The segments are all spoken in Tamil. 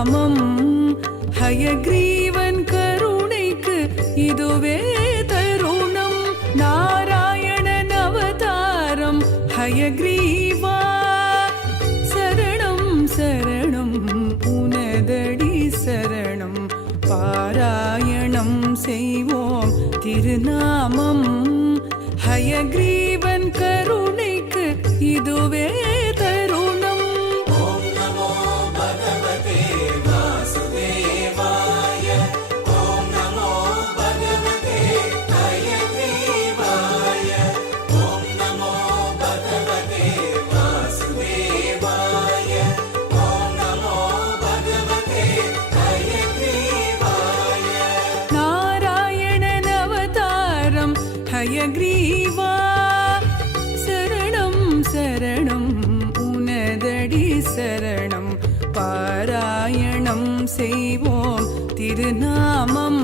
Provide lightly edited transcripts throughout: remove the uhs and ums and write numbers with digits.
திருநாமம் ஹயக்ரீவன் கருணைக்கு இதுவே தருணம். நாராயணன் அவதாரம் ஹயக்ரீவா சரணம் சரணம் உனதடி சரணம். பாராயணம் செய்வோம் திருநாமம் ஹயக்ரீவன் கருணைக்கு இதுவே தருணம். ஓம் நமோ பகவதே வாசுதேவாய. ஓம் நமோ பகவதே ஹயக்ரீவாய. ஓம் நமோ பகவதே வாசுதேவாய. ஓம் நமோ பகவதே ஹயக்ரீவாய. நாராயணன் அவதாரம் ஹயக்ரீவா சரணம் சரணம் உனதடி சரணம். பாராயணம் செய்வோம் திருநாமம்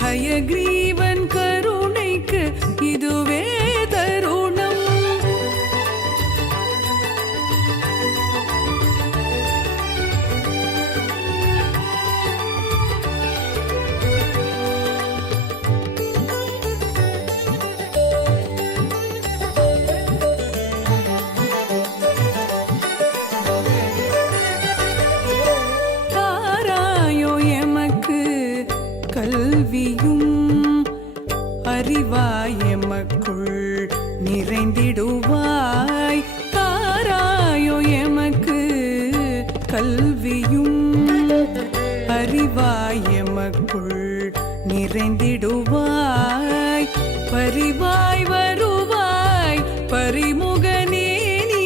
ஹயக்ரீவன் கருணைக்கு இதுவே தருணம். தாராயோ எமக்கு கல்வியும் அறிவாய் எமக்குள் நிறைந்திடுவாய். தாராயோ எமக்கு கல்வியும் அறிவாய் எமக்குள் நிறைந்திடுவாய். பரிவாய் வருவாய் பரிமுகனே நீ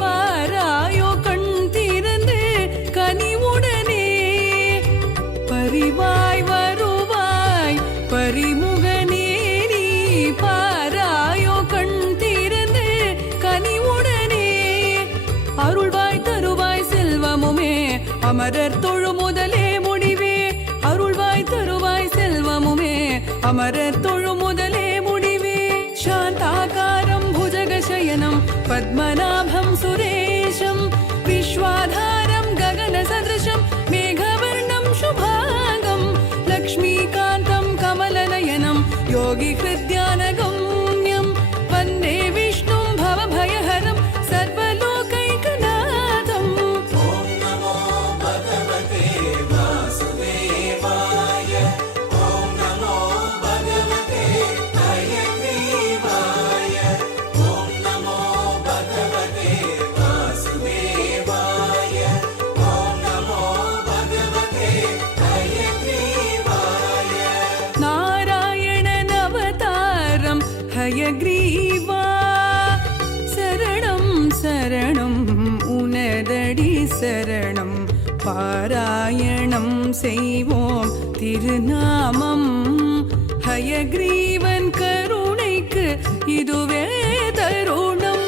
பாராயோ கண் திறந்து கனிவுடனே. பரிவாய் வருவாய் பரிமுகனே நீ பாராயோ கண் திறந்து கனிவுடனே. அருள்வாய் தருவாய் செல்வமுமே அமரர் தொழு முதலே முடிவே. அருள்வாய் தருவாய் செல்வமுமே அமரர் தொழு முதலே முடிவே. சாந்தாகாரம் புஜகசயனம் பத்மநாபம் சுரேஷம் விஸ்வாதாரம் ககன சதிருஷம் மேகவர்ணம் சுபாங்கம் லக்ஷ்மீகாந்தம் கமலநயனம் யோகி ஹிருத்யானகம்யம் வந்தே விஷ்ணும் பவபயஹரம் சர்வலோகைகநாதம். ஓம் நமோ பகவதே வாசுதேவாய. ஓம் நமோ பகவதே ஹயக்ரீவாய. ஓம் நமோ பகவதே வாசுதேவாய. ஓம் நமோ பகவதே ஹயக்ரீவாய. நாராயணன் அவதாரம் ஹயக்ரீவா சரணம் சரணம் உனதடி சரணம். பாராயணம் செய்வோம் திருநாமம் ஹயக்ரீவன் கருணைக்கு இதுவே தருணம்.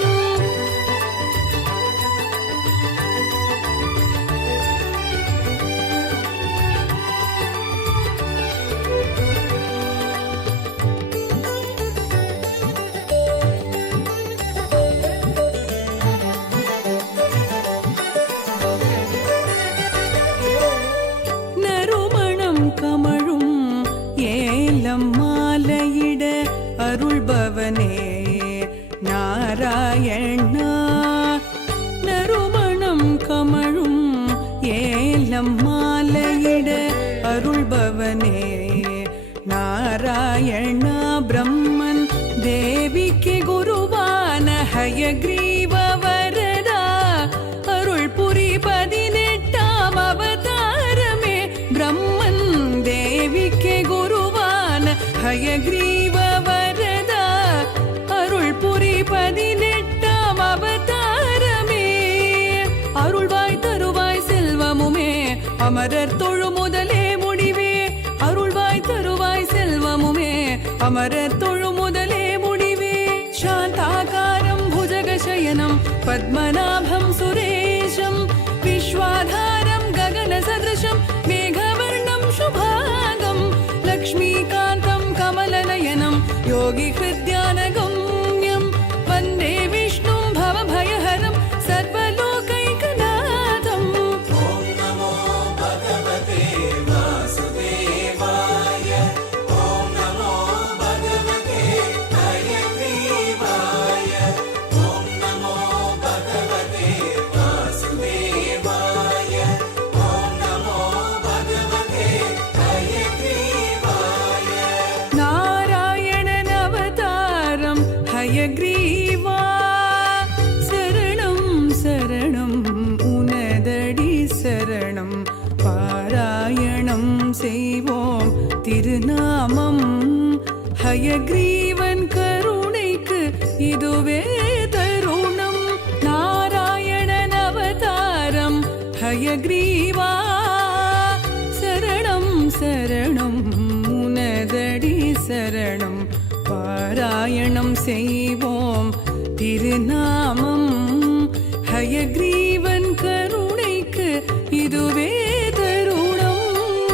நறுமணம் கமழும் ஏலம் மாலையிட அருள்பவனே நாராயணா. நறுமணம் கமழும் ஏலம் மாலையிட அருள்பவனே நாராயணா. பிரம்மன் தேவிக்கு குருவான ஹயக்ரீவ வரதா அருள் புரி 18ஆம் அவதாரமே. பிரம்மன் தேவிக்கு குருவான ஹயக்ரீவ வரதா அருள் புரி 18ஆம் அவதாரமே. அருள்வாய் தருவாய் செல்வமுமே அமரர் தொழு முதலே முடிவே. அருள்வாய் தருவாய் செல்வமுமே அமரர் தொழு முதலே முடிவே. சாந்தாகாரம் புஜகசயனம் பத்மநாபம் சுரேஷம் விஸ்வாதாரம் ககன சதிருஷம் மேகவர்ணம் சுபாங்கம் லக்ஷ்மீகாந்தம் கமலநயனம் யோகி ஹிருத்யானகம்யம் வந்தே விஷ்ணும் பவபயஹரம் சர்வலோகைகநாதம். ஓம் நமோ செய்வோம் திருநாமம். ஹயக்ரீவன் கருணைக்கு இதுவே தருணம். நாராயணன் அவதாரம் ஹயக்ரீவா, சரணம் சரணம் உனதடி சரணம். பாராயணம் செய்வோம் திருநாமம். ஹயக்ரீ